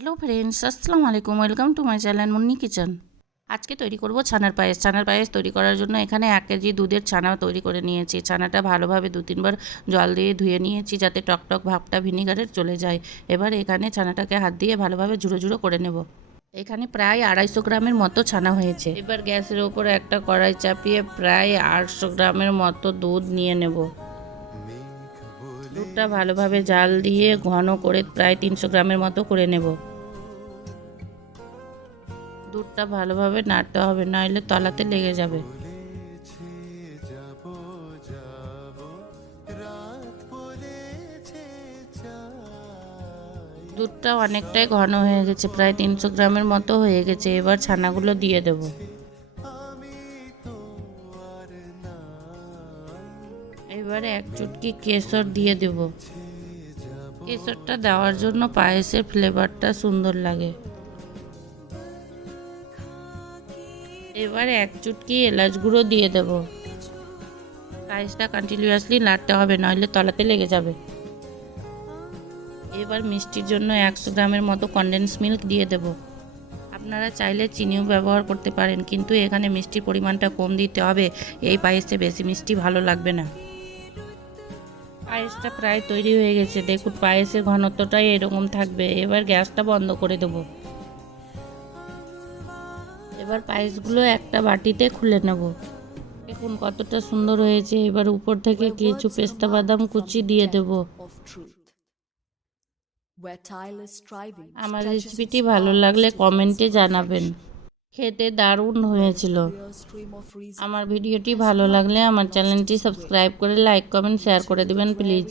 Hello friends, আসসালামু আলাইকুম। Welcome to my channel Munni kitchen. আজকে তৈরি করব ছানার পায়েস। ছানার পায়েস তৈরি করার জন্য এখানে 1 কেজি দুধের ছানা তৈরি করে নিয়েছি। ছানাটা ভালোভাবে 2-3 বার জল দিয়ে ধুয়ে নিয়েছি যাতে টকটক ভাবটা ভিনিগারের চলে যায়। এবার এখানে ছানাটাকে হাত দিয়ে ভালোভাবে ঝুড়ো ঝুড়ো করে নেব। এখানে প্রায় 250 গ্রামের মতো ছানা হয়েছে। এবার গ্যাসের ওপরে একটা কড়াই চাপিয়ে প্রায় 800 গ্রামের মতো দুধ নিয়ে নেব। দুধটা ভালোভাবে জাল দিয়ে ঘন করে প্রায় 300 গ্রামের মতো করে নেব। দুধটা ভালোভাবে নাড়তে হবে, নইলে তলাতে লেগে যাবে। দুধটা অনেকটাই ঘন হয়ে গেছে, প্রায় 300 গ্রামের মতো হয়ে গেছে। এবার ছানাগুলো দিয়ে দেব। এবারে 1 চুটকি কেশর দিয়ে দেব। কেশরটা দেওয়ার জন্য পায়েসের ফ্লেভারটা সুন্দর লাগে। এবারে 1 চুটকি এলাচ গুঁড়ো দিয়ে দেব। পায়েসটা কন্টিনিউয়াসলি নাড়তে হবে, নইলে তলাতে লেগে যাবে। এবার মিষ্টির জন্য 100 গ্রামের মতো কনডেন্স মিল্ক দিয়ে দেব। আপনারা চাইলে চিনিও ব্যবহার করতে পারেন, কিন্তু এখানে মিষ্টির পরিমাণটা কম দিতে হবে। এই পায়েসে বেশি মিষ্টি ভালো লাগবে না। পায়েসটা প্রায় তৈরি হয়ে গেছে, দেখুন পায়েসের ঘনত্বটাই এরকম থাকবে। এবার গ্যাসটা বন্ধ করে দেব। এবার পায়েসগুলো একটা বাটিতে খুলে নেব। দেখুন কতটা সুন্দর হয়েছে। এবার উপর থেকে কিছু পেস্তা বাদাম কুচি দিয়ে দেব। আমার রেসিপিটি ভালো লাগলে কমেন্টে জানাবেন। খেতে দারুণ হয়েছিল। আমার ভিডিওটি ভালো লাগলে আমার চ্যানেলটি সাবস্ক্রাইব করে লাইক কমেন্ট শেয়ার করে দিবেন প্লিজ।